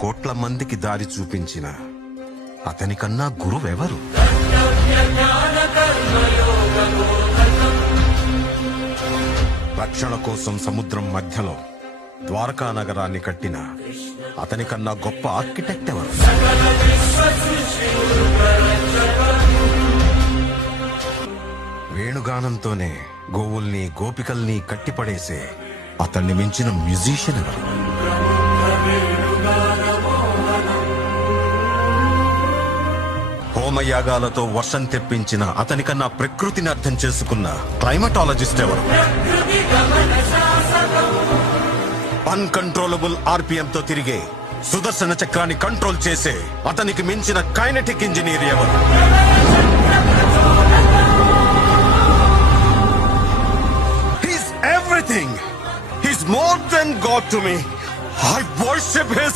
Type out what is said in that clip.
కోట్ల మందికి దారి చూపించిన అతనికన్నా గురువెవరు? రక్షణ కోసం సముద్రం మధ్యలో ద్వారకా నగరాన్ని కట్టిన అతనికన్నా గొప్ప ఆర్కిటెక్ట్ ఎవరు? వేణుగానంతోనే గోవుల్ని గోపికల్ని కట్టిపడేసే అతన్ని మించిన మ్యూజిషియన్ ఎవరు? హోమయాగాలతో వర్షం తెప్పించిన అతనికన్నా ప్రకృతిని అర్థం చేసుకున్న క్లైమటాలజిస్ట్ ఎవరు? అన్కంట్రోలబుల్ ఆర్పిఎం తో తిరిగే సుదర్శన చక్రాన్ని కంట్రోల్ చేసే అతనికి మించిన కైనెటిక్ ఇంజనీర్ ఎవరు? He's everything. He's more than God to me. I worship his